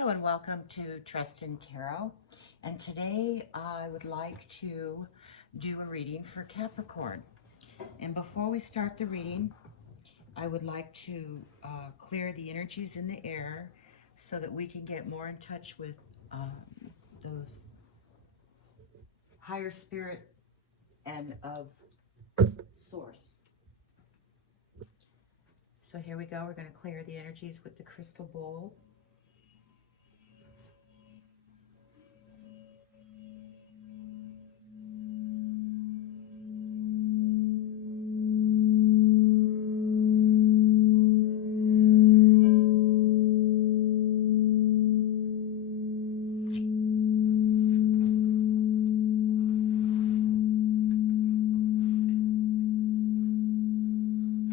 Hello and welcome to Trust in Tarot. And today I would like to do a reading for Capricorn. And before we start the reading, I would like to clear the energies in the air so that we can get more in touch with those higher spirit and of source. So here we go. We're going to clear the energies with the crystal bowl.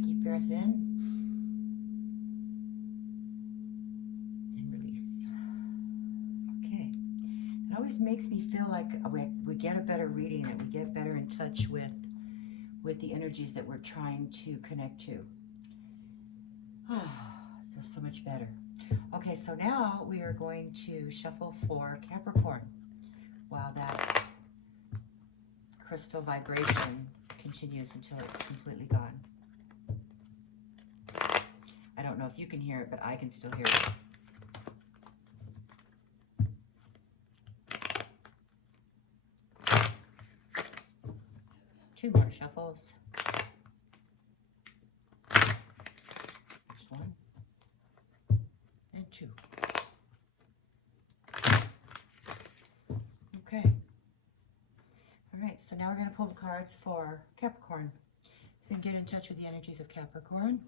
Deep breath in. Makes me feel like we get a better reading and we get better in touch with the energies that we're trying to connect to. Feels so much better. Okay, so now we are going to shuffle for Capricorn while that crystal vibration continues until it's completely gone. I don't know if you can hear it, but I can still hear it. Two more shuffles. Just one and two. Okay. All right, so now we're going to pull the cards for Capricorn. You can get in touch with the energies of Capricorn.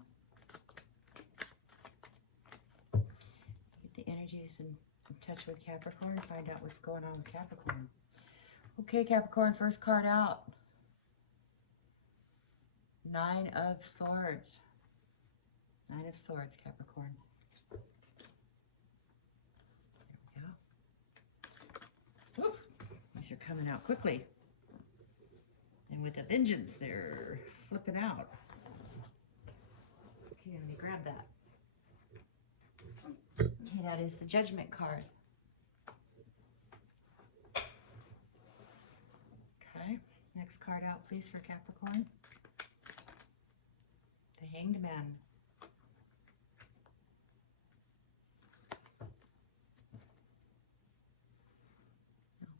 Get the energies in touch with Capricorn. Find out what's going on with Capricorn. Okay, Capricorn, first card out. Nine of Swords. Nine of Swords, Capricorn. There we go. Woo. These are coming out quickly. And with a vengeance, they're flipping out. Okay, let me grab that. Okay, that is the Judgment card. Okay, next card out, please, for Capricorn. The Hanged Man.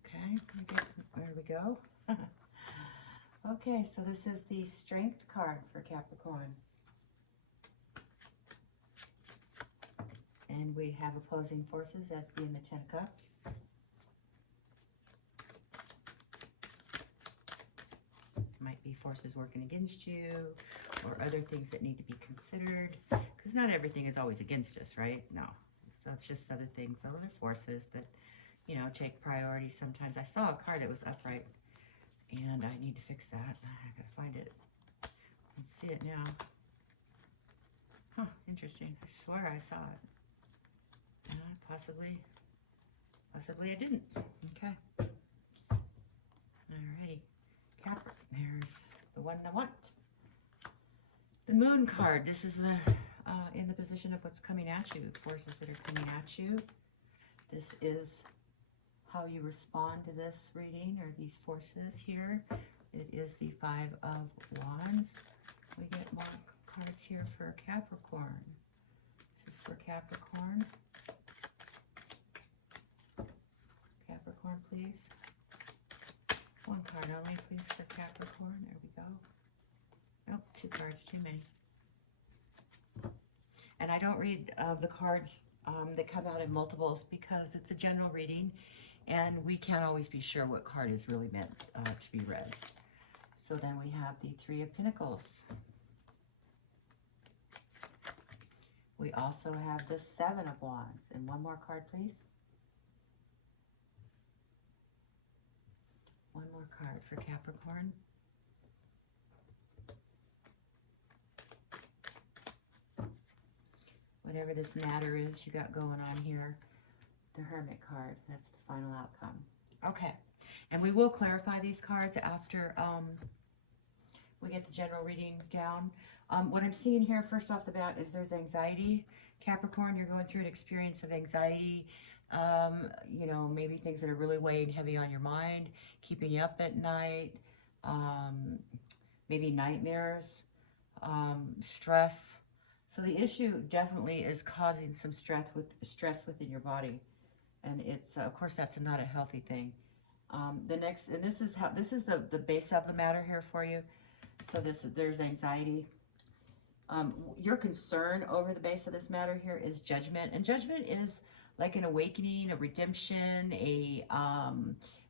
Okay, there we go. Okay, so this is the Strength card for Capricorn. And we have opposing forces, as being the 10 Cups. Might be forces working against you, or other things that need to be considered, because not everything is always against us, right? No. So it's just other things, other forces that, you know, take priority sometimes. I saw a card that was upright, and I need to fix that. I gotta find it. Let's see it now. Huh, interesting. I swear I saw it. Possibly I didn't. Okay. Alrighty. Capricorn, there's the one I want. The Moon card. This is the in the position of what's coming at you, forces that are coming at you. This is how you respond to this reading, or these forces here. It is the 5 of Wands. We get more cards here for Capricorn. This is for Capricorn. Capricorn, please. One card only, please, for Capricorn. There we go. Nope, 2 cards, too many. And I don't read the cards that come out in multiples because it's a general reading, and we can't always be sure what card is really meant to be read. So then we have the 3 of Pentacles. We also have the 7 of Wands. And one more card, please. One more card for Capricorn. Whatever this matter is you got going on here, the Hermit card, that's the final outcome. Okay, and we will clarify these cards after we get the general reading down. What I'm seeing here first off the bat is there's anxiety. Capricorn, you're going through an experience of anxiety You know, maybe things that are really weighing heavy on your mind, keeping you up at night, maybe nightmares, stress. So the issue definitely is causing some stress within your body, and it's of course that's not a healthy thing. The next, and this is the base of the matter here for you. So there's anxiety. Your concern over the base of this matter here is judgment, and judgment is like an awakening, a redemption, a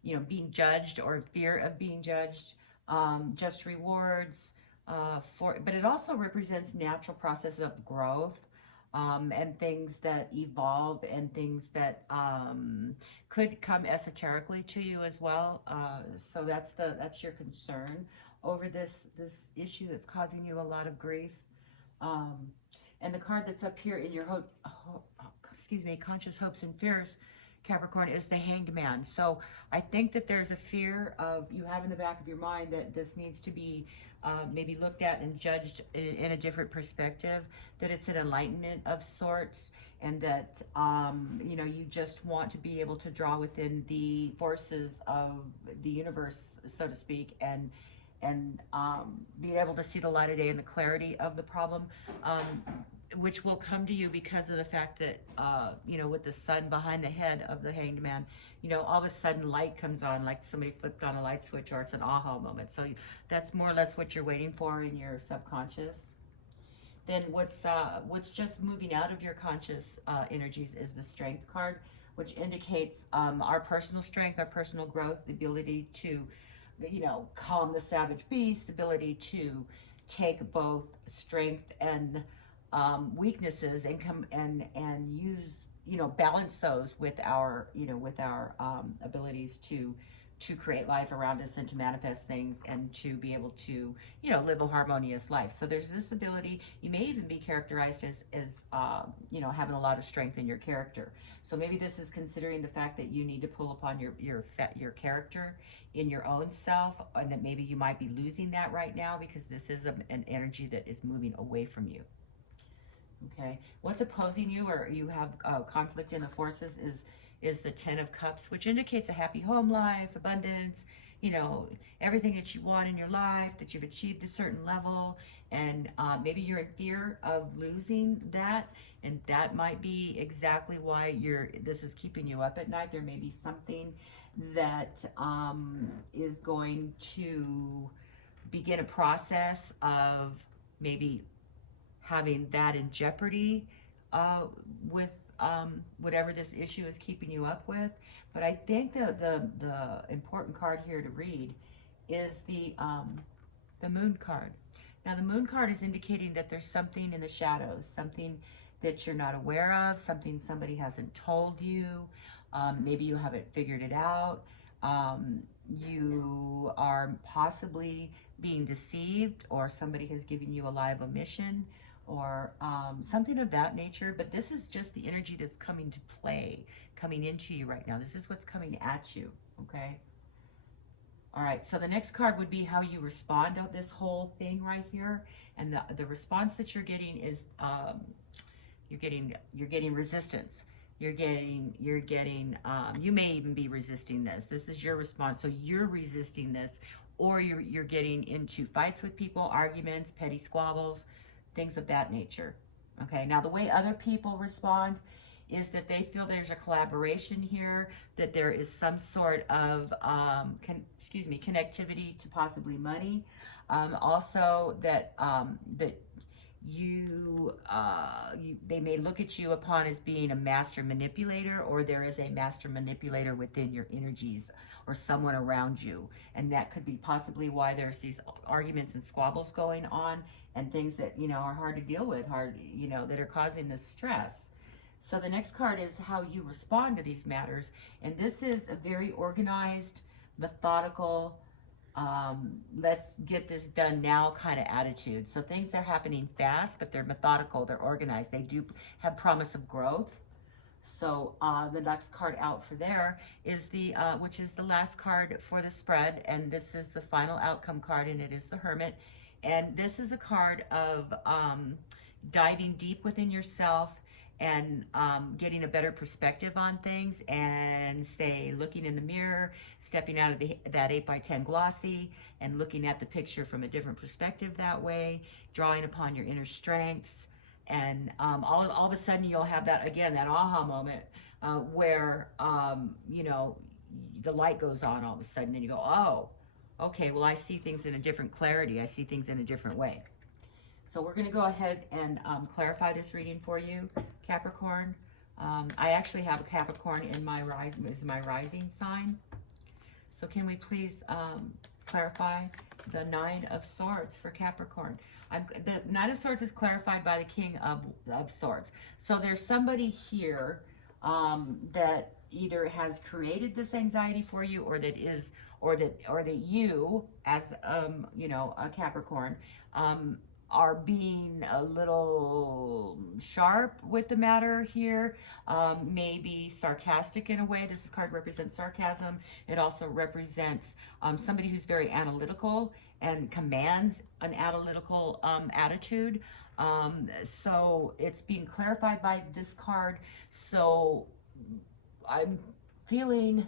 you know, being judged or fear of being judged, just rewards. But it also represents natural processes of growth, and things that evolve and things that could come esoterically to you as well. So that's your concern over this issue that's causing you a lot of grief. And the card that's up here in your conscious hopes and fears, Capricorn, is the Hanged Man. So I think that there's a fear of you have in the back of your mind that this needs to be maybe looked at and judged in a different perspective, that it's an enlightenment of sorts, and that you know, you just want to be able to draw within the forces of the universe, so to speak, and being able to see the light of day and the clarity of the problem, which will come to you because of the fact that, you know, with the sun behind the head of the Hanged Man, you know, all of a sudden light comes on, like somebody flipped on a light switch, or it's an aha moment. So that's more or less what you're waiting for in your subconscious. Then what's just moving out of your conscious energies is the Strength card, which indicates our personal strength, our personal growth, the ability to, you know, calm the savage beast, the ability to take both strength and weaknesses and use, you know, balance those with our, you know, with our abilities to create life around us and to manifest things and to be able to, you know, live a harmonious life. So there's this ability. You may even be characterized as you know, having a lot of strength in your character. So maybe this is considering the fact that you need to pull upon your character in your own self, and that maybe you might be losing that right now because this is an energy that is moving away from you. Okay, what's opposing you, or you have conflict in the forces, is the Ten of Cups, which indicates a happy home life, abundance, you know, everything that you want in your life, that you've achieved a certain level, and maybe you're in fear of losing that, and that might be exactly why this is keeping you up at night. There may be something that is going to begin a process of maybe having that in jeopardy with whatever this issue is keeping you up with. But I think the important card here to read is the Moon card. Now the Moon card is indicating that there's something in the shadows, something that you're not aware of, something somebody hasn't told you. Maybe you haven't figured it out. You are possibly being deceived, or somebody has given you a lie of omission, or something of that nature. But this is just the energy that's coming to play, coming into you right now. This is what's coming at you, okay? All right, so the next card would be how you respond to this whole thing right here. And the response that you're getting is you're getting resistance. You may even be resisting this. This is your response. So you're resisting this, or you're getting into fights with people, arguments, petty squabbles, things of that nature. Okay, now the way other people respond is that they feel there's a collaboration here, that there is some sort of connectivity to possibly money. Also that they may look at you upon as being a master manipulator, or there is a master manipulator within your energies or someone around you, and that could be possibly why there's these arguments and squabbles going on, and things that, you know, are hard to deal with, you know, that are causing this stress. So the next card is how you respond to these matters, and this is a very organized, methodical, let's get this done now kind of attitude. So things are happening fast, but they're methodical, they're organized, they do have promise of growth. So the next card out for there is which is the last card for the spread, and this is the final outcome card, and it is the Hermit. And this is a card of diving deep within yourself and getting a better perspective on things, and say looking in the mirror, stepping out of that 8x10 glossy and looking at the picture from a different perspective that way, drawing upon your inner strengths. And all of a sudden you'll have that, again, that aha moment where, you know, the light goes on all of a sudden and you go, oh, okay, well, I see things in a different clarity. I see things in a different way. So we're going to go ahead and clarify this reading for you, Capricorn. I actually have a Capricorn in my rising sign. So can we please clarify the Nine of Swords for Capricorn? The Nine of Swords is clarified by the King of Swords. So there's somebody here that either has created this anxiety for you, or that you, as you know, a Capricorn, are being a little sharp with the matter here, maybe sarcastic in a way. This card represents sarcasm. It also represents somebody who's very analytical and commands an analytical attitude. So it's being clarified by this card. So I'm feeling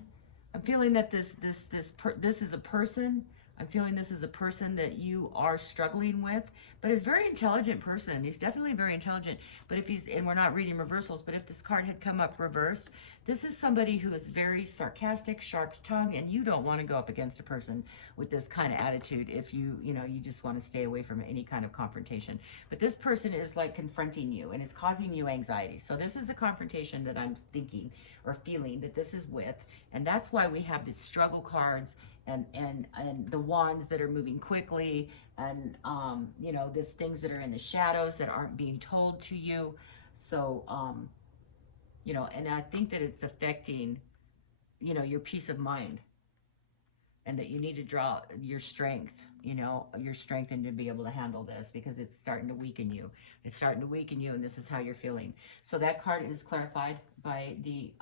that this is a person. I'm feeling this is a person that you are struggling with, but it's a very intelligent person. He's definitely very intelligent. But if he's, and we're not reading reversals, but if this card had come up reversed, this is somebody who is very sarcastic, sharp tongue, and you don't want to go up against a person with this kind of attitude if you just want to stay away from any kind of confrontation. But this person is like confronting you and it's causing you anxiety. So this is a confrontation that I'm thinking or feeling that this is with, and that's why we have these struggle cards and the wands that are moving quickly, and you know, these things that are in the shadows that aren't being told to you. So you know, and I think that it's affecting, you know, your peace of mind, and that you need to draw your strength, you know, your strength, and to be able to handle this, because it's starting to weaken you. It's starting to weaken you, and this is how you're feeling. So that card is clarified by the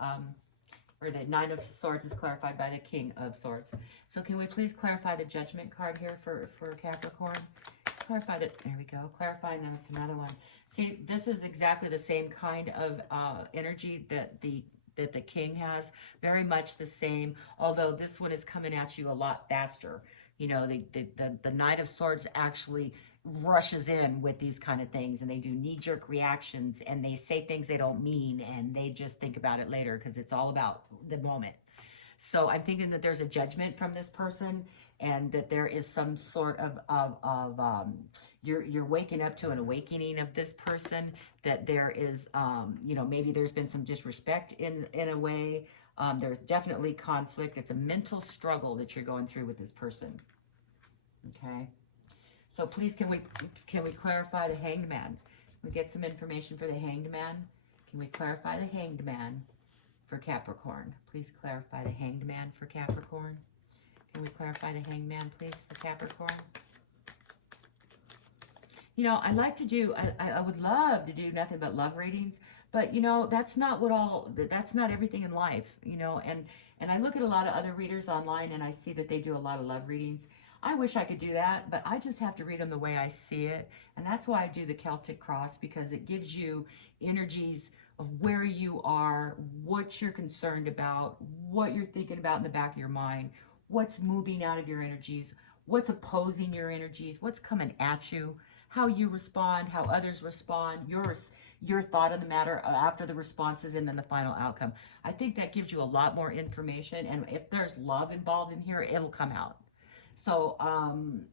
the Nine of Swords is clarified by the King of Swords. So can we please clarify the Judgment card here for Capricorn? Clarify that, there we go. Clarify, and then it's another one. See, this is exactly the same kind of energy that the King has. Very much the same, although this one is coming at you a lot faster. You know, the Knight of Swords actually rushes in with these kind of things, and they do knee-jerk reactions, and they say things they don't mean, and they just think about it later because it's all about the moment. So I'm thinking that there's a judgment from this person, and that there is some sort of you're waking up to an awakening of this person, that there is you know, maybe there's been some disrespect in a way. There's definitely conflict. It's a mental struggle that you're going through with this person. Okay. So please, can we clarify the Hanged Man? We get some information for the Hanged Man. Can we clarify the Hanged Man for Capricorn? Please clarify the Hanged Man for Capricorn. Can we clarify the Hanged Man, please, for Capricorn? You know, I like to do, I would love to do nothing but love readings, but you know, that's not everything in life, you know, and I look at a lot of other readers online, and I see that they do a lot of love readings. I wish I could do that, but I just have to read them the way I see it. And that's why I do the Celtic Cross, because it gives you energies of where you are, what you're concerned about, what you're thinking about in the back of your mind, what's moving out of your energies, what's opposing your energies, what's coming at you, how you respond, how others respond, your thought on the matter after the responses, and then the final outcome. I think that gives you a lot more information, and if there's love involved in here, it'll come out. So,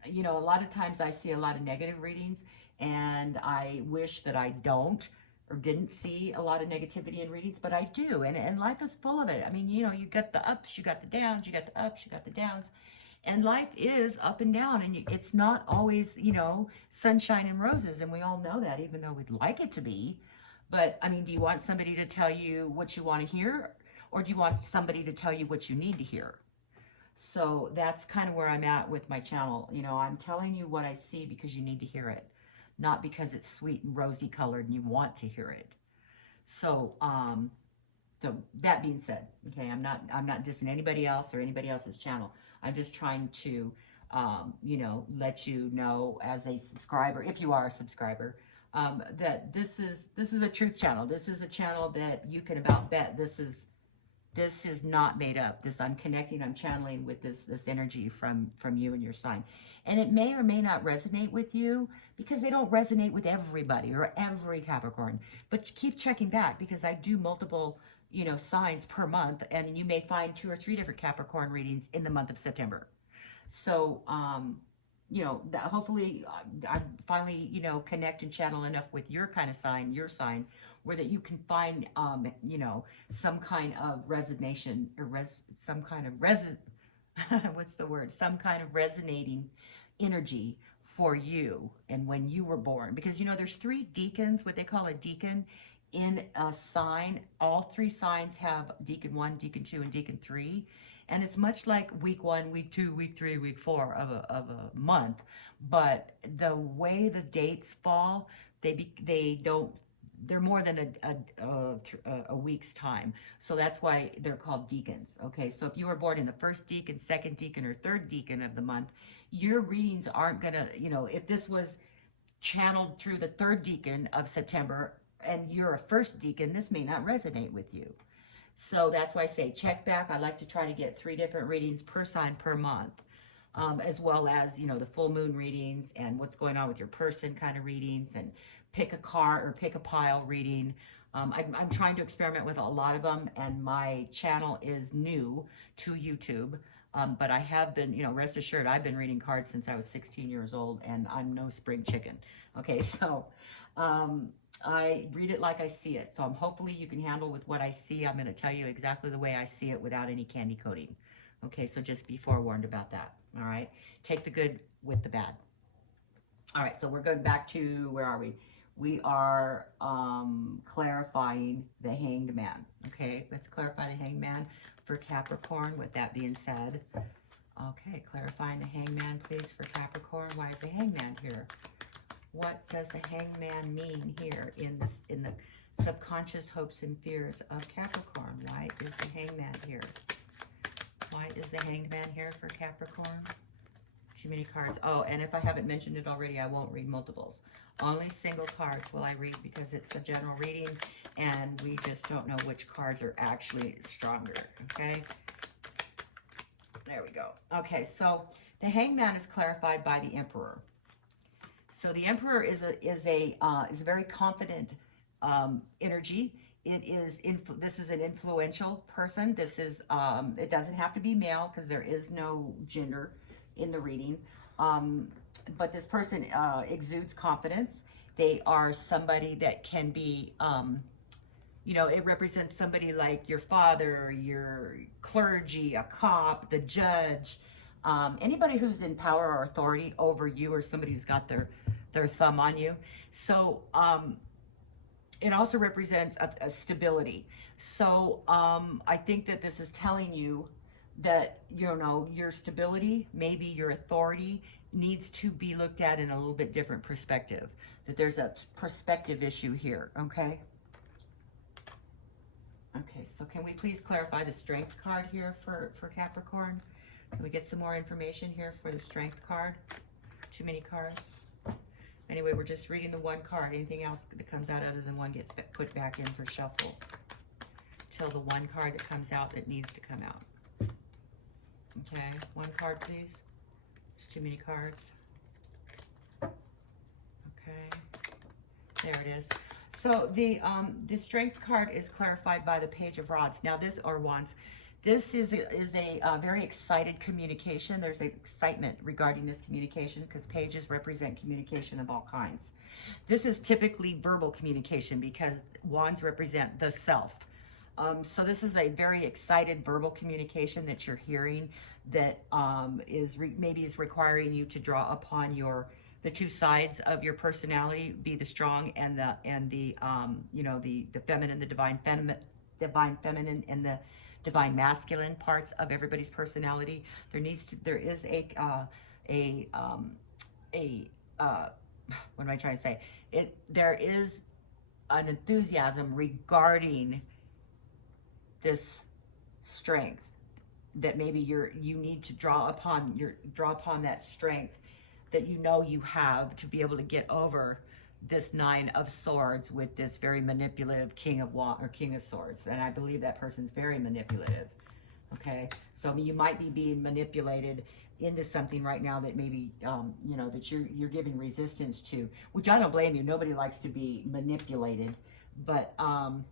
you know, a lot of times I see a lot of negative readings, and I wish that I don't or didn't see a lot of negativity in readings, but I do, and life is full of it. I mean, you know, you got the ups, you got the downs, you got the ups, you got the downs, and life is up and down, and it's not always, you know, sunshine and roses, and we all know that, even though we'd like it to be. But, I mean, do you want somebody to tell you what you want to hear, or do you want somebody to tell you what you need to hear? So that's kind of where I'm at with my channel. You know, I'm telling you what I see because you need to hear it, not because it's sweet and rosy colored and you want to hear it. So, so that being said, okay, I'm not dissing anybody else or anybody else's channel. I'm just trying to, you know, let you know as a subscriber, if you are a subscriber, that this is a truth channel. This is a channel that you can about bet this is not made up. This I'm connecting, I'm channeling with this energy from you and your sign. And it may or may not resonate with you because they don't resonate with everybody or every Capricorn. But keep checking back because I do multiple, you know, signs per month, and you may find 2 or 3 different Capricorn readings in the month of September. So, you know, hopefully I finally, you know, connect and channel enough with your kind of sign, your sign, where that you can find, you know, some kind of resonation or some kind of what's the word? Some kind of resonating energy for you and when you were born. Because, you know, there's 3 deacons, what they call a deacon in a sign. All 3 signs have deacon 1, deacon 2, and deacon 3. And it's much like week 1, week 2, week 3, week 4 of a month. But the way the dates fall, they're more than a week's time. So that's why they're called deacons. Okay, so if you were born in the 1st deacon, 2nd deacon, or 3rd deacon of the month, your readings aren't gonna, you know, if this was channeled through the 3rd deacon of September and you're a 1st deacon, this may not resonate with you. So that's why I say check back. I like to try to get 3 different readings per sign per month, as well as, you know, the full moon readings and what's going on with your person kind of readings, and pick a card or pick a pile reading. I'm trying to experiment with a lot of them, and my channel is new to YouTube. But I have been, you know, rest assured, I've been reading cards since I was 16 years old, and I'm no spring chicken. Okay, so I read it like I see it. So hopefully you can handle with what I see. I'm going to tell you exactly the way I see it without any candy coating. Okay, so just be forewarned about that. All right, take the good with the bad. All right, so we're going back to, where are we? We are clarifying the Hanged Man. Okay, let's clarify the Hanged Man for Capricorn. With that being said, okay, clarifying the Hanged Man, please, for Capricorn. Why is the Hanged Man here? What does the Hanged Man mean here in the subconscious hopes and fears of Capricorn? Why is the Hanged Man here? Why is the Hanged Man here for Capricorn? Too many cards. Oh, and if I haven't mentioned it already, I won't read multiples. Only single cards will I read because it's a general reading and we just don't know which cards are actually stronger. Okay. There we go. Okay, so the Hanged Man is clarified by the Emperor. So the Emperor is a very confident energy. This is an influential person. This is it doesn't have to be male because there is no gender in the reading. But this person exudes confidence. They are somebody that can be, you know, it represents somebody like your father, your clergy, a cop, the judge, anybody who's in power or authority over you, or somebody who's got their thumb on you. So it also represents a stability. So I think that this is telling you that, you know, your stability, maybe your authority, needs to be looked at in a little bit different perspective. That there's a perspective issue here, okay? Okay, so can we please clarify the Strength card here for Capricorn? Can we get some more information here for the Strength card? Too many cards. Anyway, we're just reading the one card. Anything else that comes out other than one gets put back in for shuffle. Till the one card that comes out that needs to come out. Okay, one card, please. There's too many cards. Okay, there it is. So the Strength card is clarified by the Page of Rods. Now this, or Wands, this is a very excited communication. There's excitement regarding this communication because pages represent communication of all kinds. This is typically verbal communication because Wands represent the self. So this is a very excited verbal communication that you're hearing that maybe is requiring you to draw upon the 2 sides of your personality, be the strong and the you know, the feminine, the divine feminine and the divine masculine parts of everybody's personality. There is what am I trying to say? There is an enthusiasm regarding this strength that maybe you need to draw upon that strength that you know you have to be able to get over this Nine of Swords with this very manipulative King of Swords. And I believe that person's very manipulative. Okay, so you might be being manipulated into something right now that maybe, you know, that you're giving resistance to, which I don't blame you. Nobody likes to be manipulated, but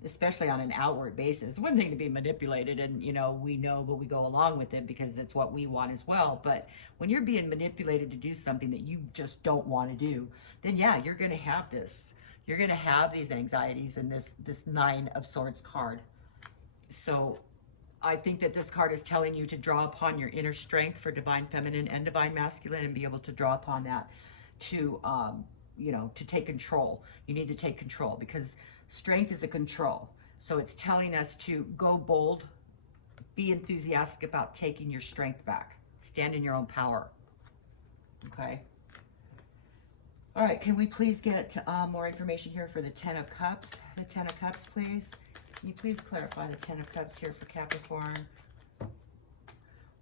especially on an outward basis. One thing to be manipulated, and, you know, we know, but we go along with it because it's what we want as well. But when you're being manipulated to do something that you just don't want to do, then yeah, you're going to have this. You're going to have these anxieties in this Nine of Swords card. So I think that this card is telling you to draw upon your inner strength for divine feminine and divine masculine, and be able to draw upon that to, you know, to take control. You need to take control, because strength is a control. So it's telling us to go bold, be enthusiastic about taking your strength back, stand in your own power. Okay. All right. Can we please get more information here for the Ten of Cups? The Ten of Cups, please. Can you please clarify the Ten of Cups here for Capricorn?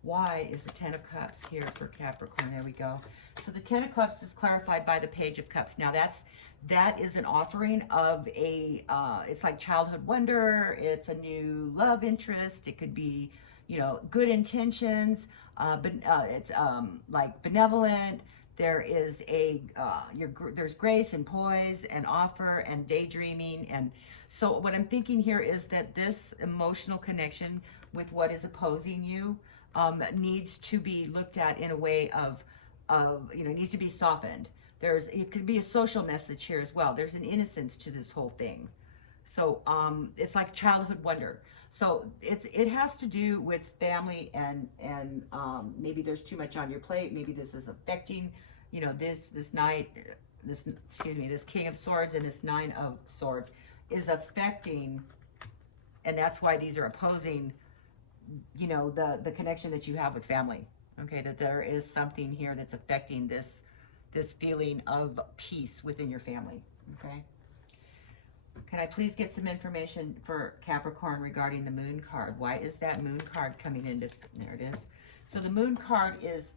Why is the Ten of Cups here for Capricorn? There we go. So the Ten of Cups is clarified by the Page of Cups. Now that is an offering of a, it's like childhood wonder. It's a new love interest. It could be, you know, good intentions, but it's like benevolent. There is there's grace and poise and offer and daydreaming. And so what I'm thinking here is that this emotional connection with what is opposing you needs to be looked at in a way of, you know, needs to be softened. It could be a social message here as well. There's an innocence to this whole thing. So it's like childhood wonder. So it has to do with family and maybe there's too much on your plate. Maybe this is affecting, you know, this King of Swords and this Nine of Swords is affecting, and that's why these are opposing, you know, the connection that you have with family. Okay, that there is something here that's affecting this feeling of peace within your family. Okay. Can I please get some information for Capricorn regarding the Moon card? Why is that Moon card coming into, there it is. So the Moon card is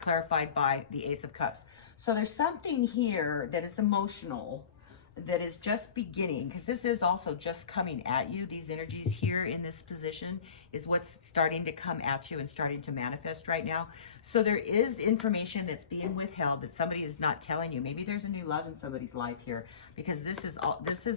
clarified by the Ace of Cups. So there's something here that is emotional, that is just beginning, because this is also just coming at you. These energies here in this position is what's starting to come at you and starting to manifest right now. So there is information that's being withheld that somebody is not telling you. Maybe there's a new love in somebody's life here, because this is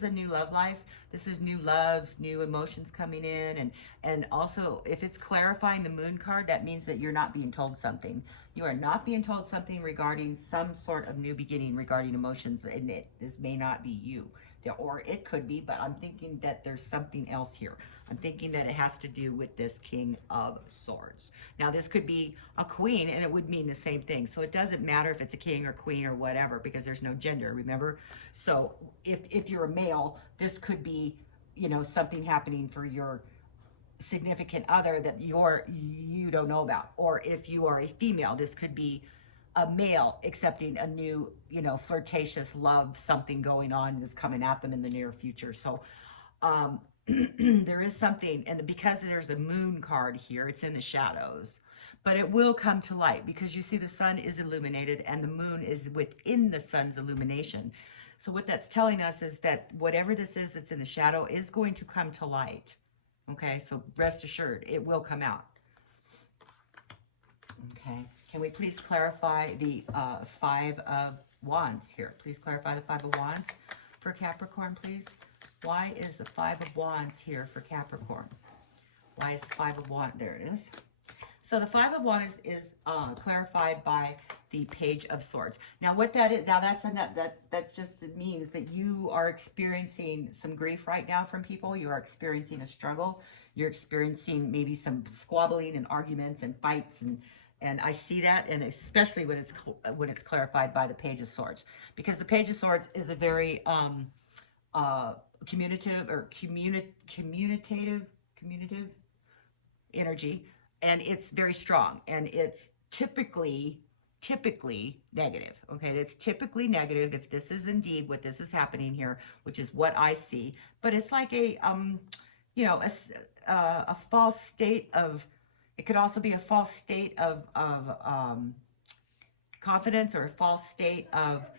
a new love life. This is new loves, new emotions coming in. And also, if it's clarifying the Moon card, that means that you're not being told something. You are not being told something regarding some sort of new beginning regarding emotions, and this may not be you, or it could be, but I'm thinking that there's something else here. I'm thinking that it has to do with this King of Swords. Now, this could be a queen, and it would mean the same thing. So it doesn't matter if it's a king or queen or whatever, because there's no gender, remember? So if you're a male, this could be, you know, something happening for your significant other that you don't know about. Or if you are a female, this could be a male accepting a new, you know, flirtatious love, something going on that's coming at them in the near future. So there is something, and because there's a Moon card here, it's in the shadows, but it will come to light, because you see the sun is illuminated and the moon is within the sun's illumination. So what that's telling us is that whatever this is that's in the shadow is going to come to light. Okay, so rest assured, it will come out. Okay, can we please clarify the Five of Wands here? Please clarify the Five of Wands for Capricorn, please. Why is the Five of Wands here for Capricorn? Why is the Five of Wands? There it is. So the Five of Wands is clarified by the Page of Swords. Now what that is, now that's just, it means that you are experiencing some grief right now from people. You are experiencing a struggle. You're experiencing maybe some squabbling and arguments and fights, and I see that, and especially when it's clarified by the Page of Swords, because the Page of Swords is a very communicative energy, and it's very strong, and it's typically negative. Okay, it's typically negative if this is indeed what this is happening here, which is what I see. But it's like a you know, a false state of, it could also be a false state of confidence, or a false state of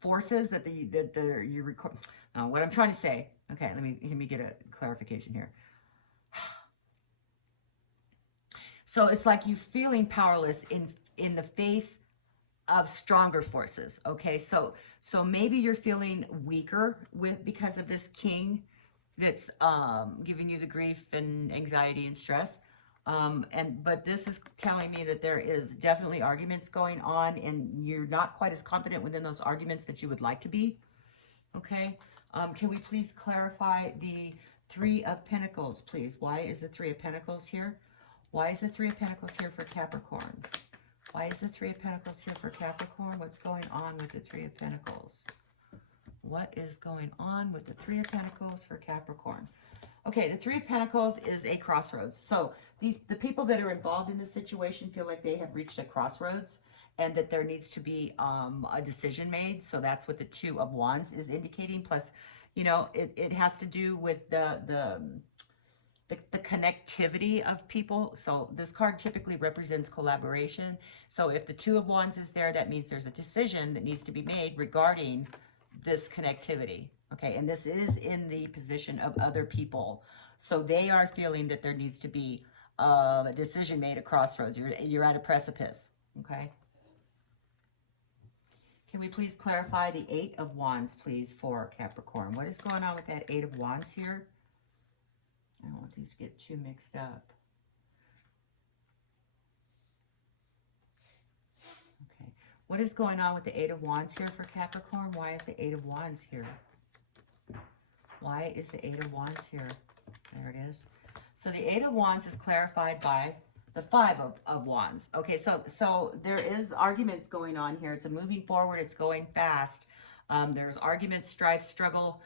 forces that you record. What I'm trying to say. Okay, let me get a clarification here. So it's like you feeling powerless in the face of stronger forces. Okay, so maybe you're feeling weaker because of this king that's giving you the grief and anxiety and stress. But this is telling me that there is definitely arguments going on, and you're not quite as confident within those arguments that you would like to be. Okay. Can we please clarify the Three of Pentacles, please? Why is the Three of Pentacles here? Why is the Three of Pentacles here for Capricorn? Why is the Three of Pentacles here for Capricorn? What's going on with the Three of Pentacles? What is going on with the Three of Pentacles for Capricorn? Okay, the Three of Pentacles is a crossroads. So the people that are involved in this situation feel like they have reached a crossroads and that there needs to be a decision made. So that's what the Two of Wands is indicating. Plus, you know, it has to do with the connectivity of people. So this card typically represents collaboration. So if the Two of Wands is there, that means there's a decision that needs to be made regarding this connectivity. Okay, and this is in the position of other people. So they are feeling that there needs to be a decision made at crossroads. You're at a precipice. Okay. Can we please clarify the Eight of Wands, please, for Capricorn? What is going on with that Eight of Wands here? I don't want these to get too mixed up. Okay. What is going on with the Eight of Wands here for Capricorn? Why is the Eight of Wands here? Why is the Eight of Wands here? There it is. So the Eight of Wands is clarified by the Five of Wands. Okay, so there is arguments going on here. It's a moving forward. It's going fast. There's arguments, strife, struggle,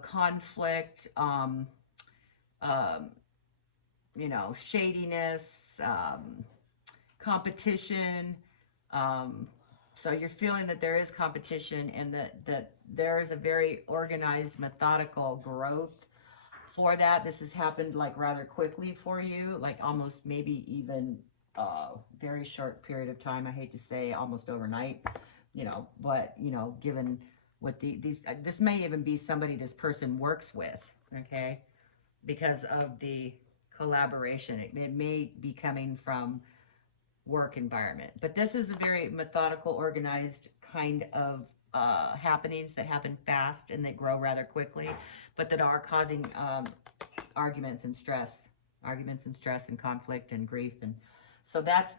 conflict, you know, shadiness, competition. So you're feeling that there is competition and that there is a very organized, methodical growth for that. This has happened like rather quickly for you, like almost maybe even a very short period of time. I hate to say almost overnight, you know, but, you know, given what this may even be somebody this person works with, okay, because of the collaboration. It may be coming from work environment, but this is a very methodical, organized kind of happenings that happen fast and that grow rather quickly, but that are causing arguments and stress and conflict and grief. And so that's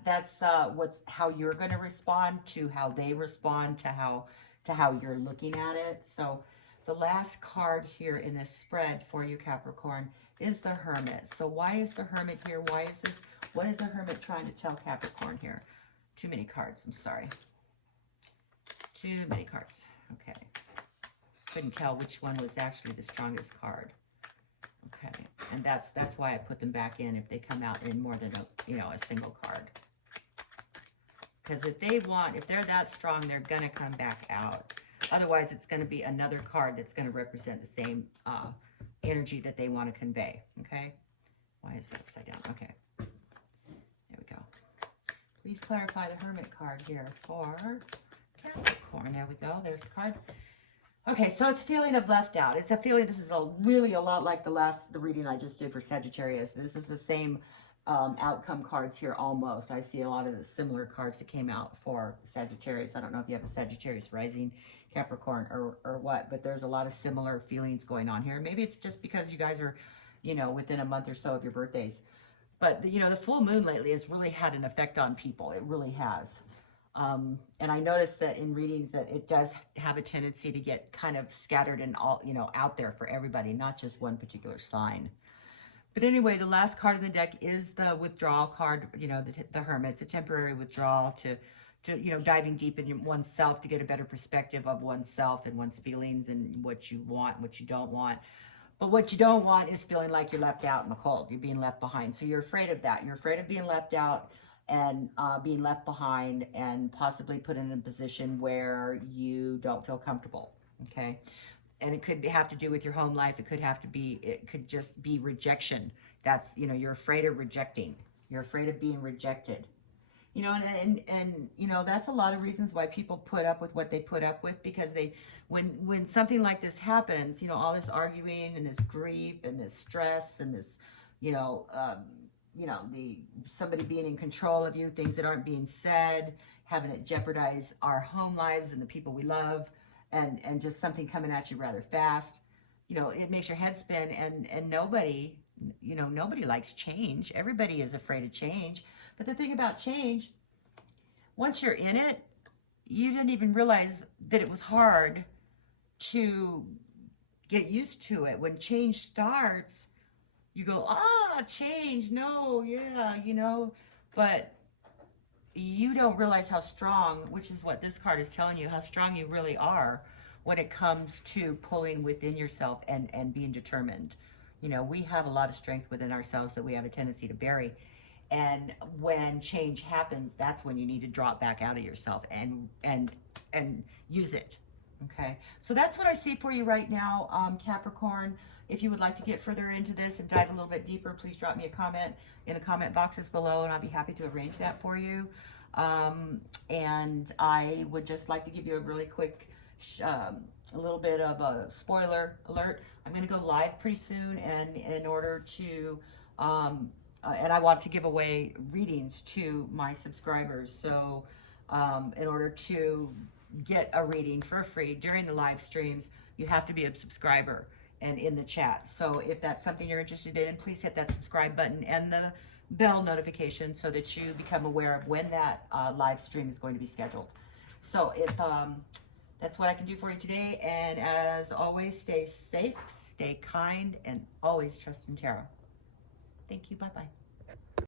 how you're going to respond to how they respond to how you're looking at it. So the last card here in this spread for you, Capricorn, is the Hermit. So why is the Hermit here? Why is this? What is the Hermit trying to tell Capricorn here? Too many cards. I'm sorry. Too many cards. Okay. Couldn't tell which one was actually the strongest card. Okay. And that's why I put them back in if they come out in more than a single card. Because if they're that strong, they're going to come back out. Otherwise, it's going to be another card that's going to represent the same energy that they want to convey. Okay. Why is it upside down? Okay. There we go. Please clarify the Hermit card here for Capricorn. There we go. There's the card. Okay, so it's a feeling of left out. It's a feeling, this is really a lot like the reading I just did for Sagittarius. This is the same outcome cards here almost. I see a lot of the similar cards that came out for Sagittarius. I don't know if you have a Sagittarius rising, Capricorn, or what, but there's a lot of similar feelings going on here. Maybe it's just because you guys are, within a month or so of your birthdays. But, the full moon lately has really had an effect on people. It really has. And I noticed that in readings that it does have a tendency to get kind of scattered and all, out there for everybody, not just one particular sign. But anyway, the last card in the deck is the withdrawal card, the Hermit. It's a temporary withdrawal to diving deep in oneself to get a better perspective of oneself and one's feelings and what you want and what you don't want. But what you don't want is feeling like you're left out in the cold. You're being left behind. So you're afraid of that. You're afraid of being left out and being left behind and possibly put in a position where you don't feel comfortable, okay? And it could have to do with your home life. It could just be rejection. That's, you're afraid of rejecting. You're afraid of being rejected. You know, and you know, that's a lot of reasons why people put up with what they put up with, because they, when something like this happens, you know, all this arguing and this grief and this stress and this, you know, somebody being in control of you, things that aren't being said, having it jeopardize our home lives and the people we love, and just something coming at you rather fast. You know, it makes your head spin, and nobody, you know, nobody likes change. Everybody is afraid of change. But the thing about change, once you're in it, you didn't even realize that it was hard to get used to it. When change starts, you go, ah, change, no, yeah, you know, but you don't realize how strong, which is what this card is telling you, how strong you really are when it comes to pulling within yourself and being determined. You know, we have a lot of strength within ourselves that we have a tendency to bury. And when change happens, that's when you need to drop back out of yourself and use it. Okay, so that's what I see for you right now, Capricorn. If you would like to get further into this and dive a little bit deeper, please drop me a comment in the comment boxes below, and I'll be happy to arrange that for you. And I would just like to give you a really quick, a little bit of a spoiler alert. I'm going to go live pretty soon, and in order to, and I want to give away readings to my subscribers. So in order to get a reading for free during the live streams, you have to be a subscriber and in the chat. So if that's something you're interested in, please hit that subscribe button and the bell notification so that you become aware of when that live stream is going to be scheduled. So if that's what I can do for you today. And as always, stay safe, stay kind, and always trust in tarot. Thank you. Bye-bye.